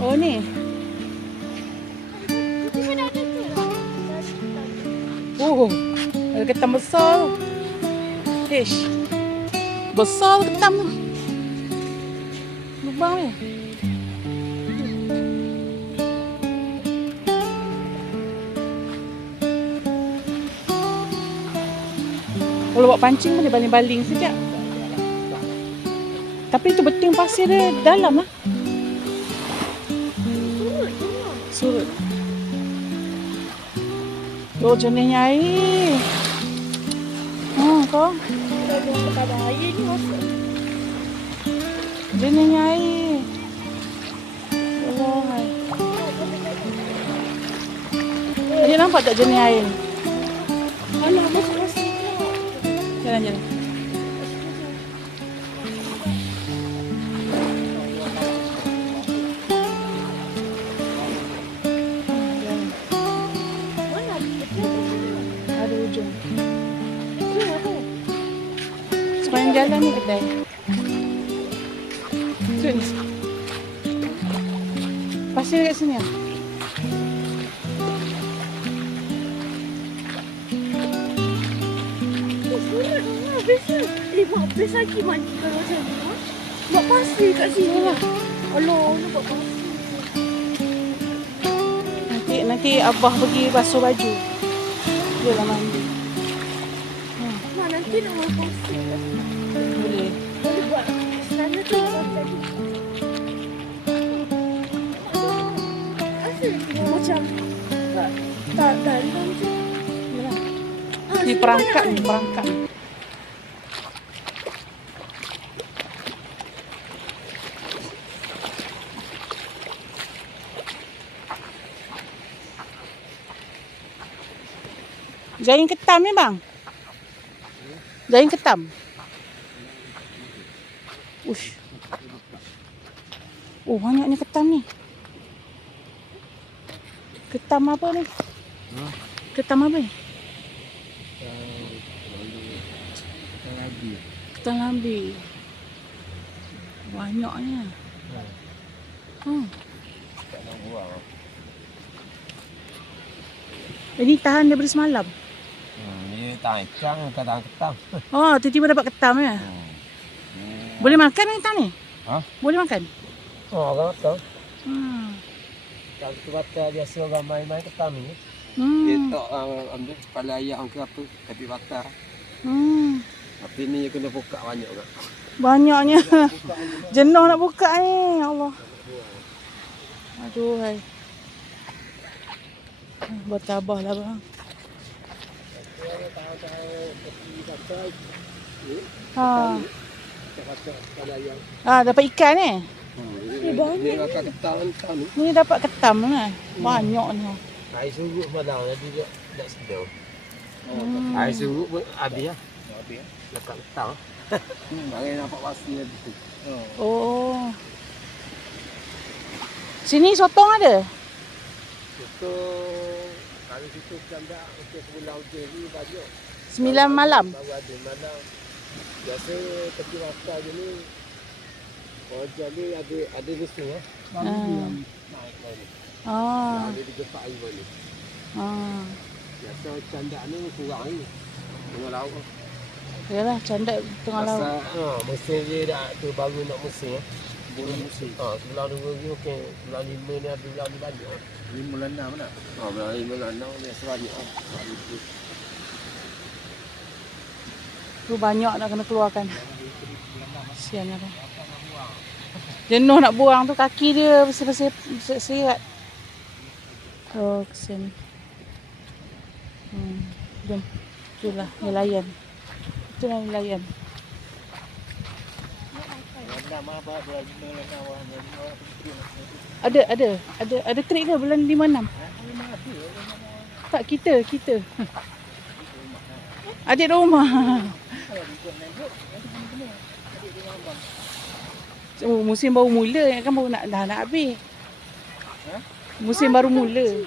Oh ni. Oh, ada ketam besar. Ish. Besar ketam tu. Lubang ni. Kalau buat pancing boleh baling-baling sekejap. Tapi tu beting pasir dia dalam lah. Surut. Oh, jernihnya air. Kau. Tak ada air ni masuk. Jernihnya air. Allah. Adik nampak tak jernih air ni? Alah, masuk-masuk. Jalan-jalan. Mana Ada ujung. itu apa? Sepanjang jalan ni kedai. Tu ni. Pasir kat sini lah. Surat lah, biasa. Mak best lagi mandi kalau macam ni. Buat pasir kat sini lah. Alah, nak buat pasir. Nanti abah pergi basuh baju. Dia lah mandi. Mak nanti nak buat pasir kat sini. Boleh. Boleh buat sana tu buat tadi. Asal dia macam tak dalam je. Yalah. Ah, Ni sini perangkap banyak ni, perangkap ni. Jaring ketam ni bang? Jaring ketam? Ush. Oh, banyaknya ketam ni. Ketam apa ni? Ketam apa ni? Ketam lambi. Banyaknya. Ini tahan daripada semalam. Ni tahan ikan, tahan ketam. Oh, tiba-tiba dapat ketam ya. Boleh makan ketam ni? Ha? Boleh makan? Oh, orang tahu. Hmm. Tu bata biasa orang main-main ketam ni. Dia Hmm. tak ambil kepala ayam ke apa, tapi bata. Hmm. Tapi ni kena buka banyak kan. Banyaknya. Jenuh nak buka ni. Ya Allah. Aduh, hai. Bertabah lah bang. Dapat ikan ni. Dia makan ketam ni. Ni dapat ketam ni. Banyak ni. Air surut malam jadi dia tak sedar. Air surut pun habis lah. Habis lah. Dekat ketam. Mari nampak pasir tu. Oh. Sini sotong ada? Itu kalau situ janda untuk sebulan hujan ni banyak. 9 malam. Baru ada malam. Biasa tepi rata je ni. Orang ni ada mesti ya. Naik lagi. Ada 3-4 hari balik. Biasa canda ni kurang ni. Tengah laut. Yalah, candak tengah laut. Mesin dia dah tu baru nak mesin ya. Bulan mesin. Sebulan 2 hari okey. Bulan 5 ni ada bulan ni banyak. 5 bulan 6 mana? Bulan 5 bulan 6 biasa banyak. Tu banyak nak kena keluarkan. Kesian lah. Jenuh nak buang tu, kaki dia bersih-bersih sirat. Oh, kesian. Jom. Itulah nelayan. Itulah nelayan. Ada trik ke bulan 5-6? Tak, kita. Adik rumah. Oh, musim baru mula kan, baru nak habis. Musim baru mula.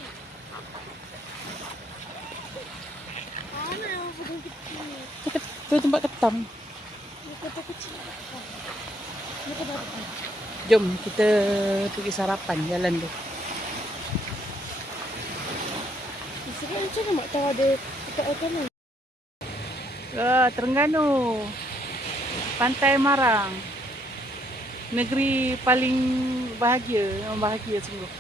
Mana yang burung kecil? Tu tempat ketam. Ni kota kecil. Ni kota besar. Jom kita pergi sarapan jalan tu. Sekarang macam mana mak tahu ada dekat kanan? Terengganu. Pantai Marang. Negeri paling bahagia, memang bahagia sungguh.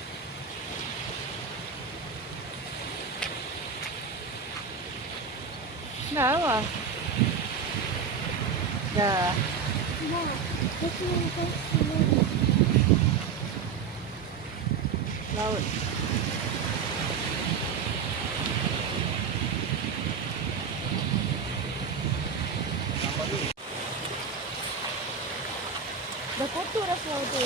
Dah lah. Dah. Mak, aku nak kasih. Laut. Dah kotor dah semua tu.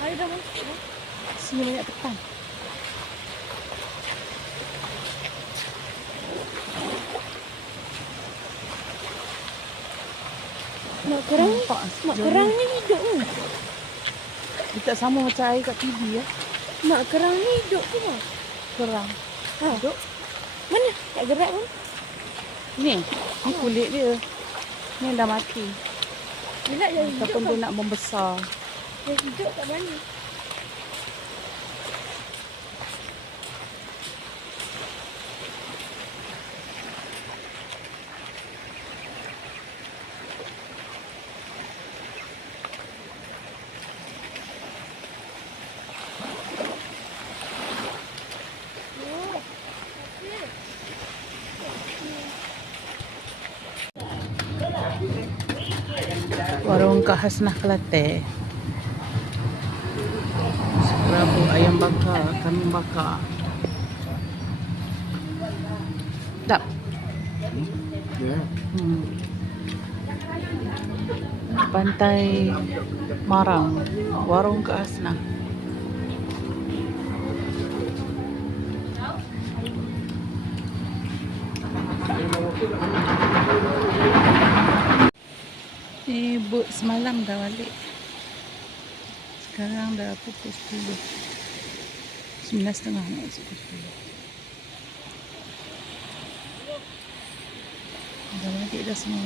Air dah masuk dah. Sini banyak ketan. Mak kerang, Nampak mak sejauh kerang ni. ni hidup ke? Dia tak sama macam air kat TV ya. Mak kerang ni hidup ke mak? Kerang. Ha. Duduk. Mana? Tak gerak pun. Ni kulit dia. Ni dah mati. Bila yang hidup Ataupun dia kan? nak membesar. Yang hidup kat mana? Oh, okey. Warung Kak Hasnah Kelantan. Rabu ayam bakar, kambing bakar. Tak. Ya. Pantai Marang, Warung Kak Hasnah. Ni bot semalam dah balik. Sekarang dah pukul 10. 9.30 nak masuk pukul 10. Dah balik dah semua.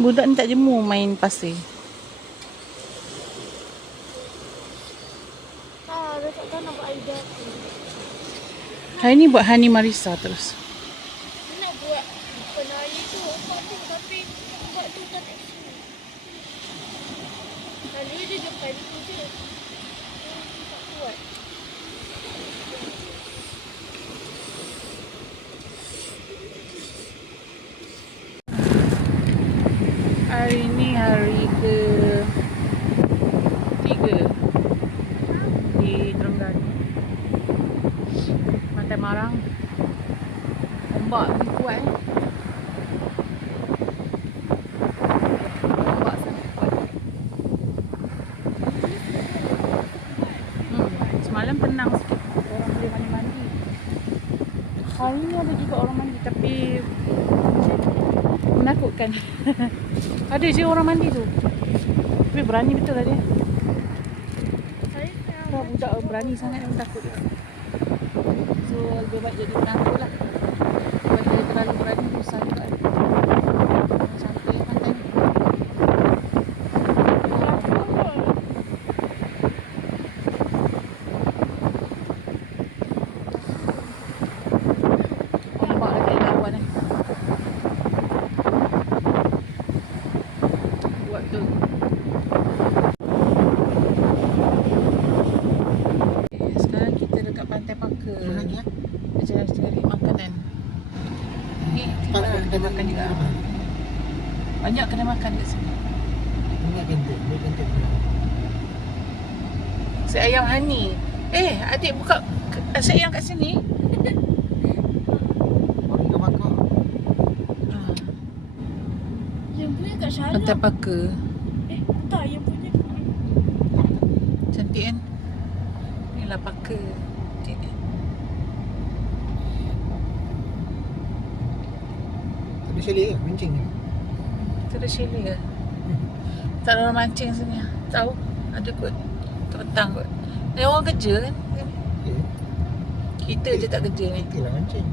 Budak ni tak jemu main pasir. Dah tak tahu nak buat air dah. Hari ni buat Hani Marisa terus. Nak buat bukan air tu, opak tu tapi buat tu tak tak sini. Lalu dia depan tu je. Tak kuat. Hari ni hari ke 3 di Terengganu. Pantai Marang. Ombak ni kuat Ombak sangat kuat. Semalam tenang sikit. Orang boleh mandi-mandi. Hari ni ada juga orang mandi tapi menakutkan. Ada je orang mandi tu. Tapi berani betul lah dia. Wah, budak berani sangat yang takut dia. So lebih baik jadi penakut lah. Kalau dia terlalu berani susah juga. Cantik pantai ni. Ombak dekat lawan ni. Buat tu. Sekarang kita dekat Pantai Paka. Kita cari makanan. Ni ada kedai makan juga. Banyak kedai makan kat sini. Ini kantin. Si ayam Hani. Adik buka nasi ayam kat sini. Salah. Pantai Paker. Tak, yang punya. Cantik kan? Inilah Paker. Cantik kan? Ada chalet ke? Mancing ke? Itu ada chalet ke? Tak ada orang mancing sini. Tahu? Ada kot. Petang kot. Ni orang kerja kan? Ya. Kita je tak kerja ni. Kita lah mancing.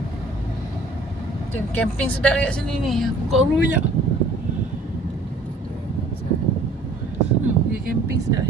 Camping sedap dekat sini ni. Kau banyak. Dia camping sedap.